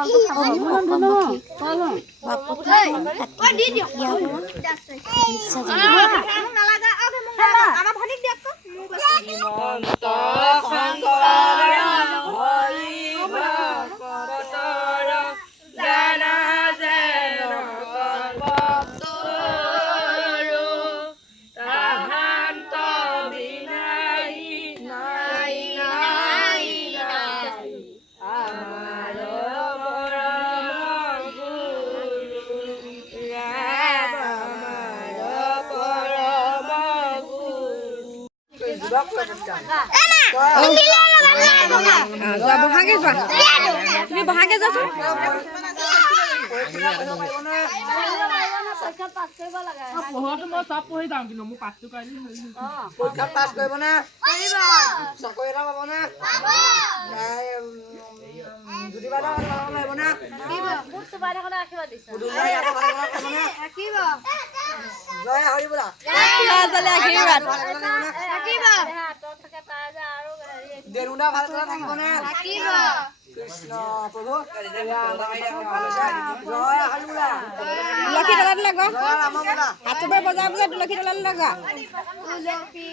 কলটো খাব বহাগে যোৱা তুমি বহাগে যোৱাচোন পঢ়াটো মই চব পঢ়ি যাওঁ কিন্তু মোৰ পাছটো কাইলৈ পৰীক্ষাত পাছ কৰিব না চাকৰি এটা পাব না যদি বাদা লাগিব না জয় হৰি বলা দেৰুনা ভাল থাকিব না কৃষ্ণ প্ৰভু জয় হৰি বলা তুলসী তলত লগা হাত চবে বজা বজা তুলসী তলত লগা তুলসী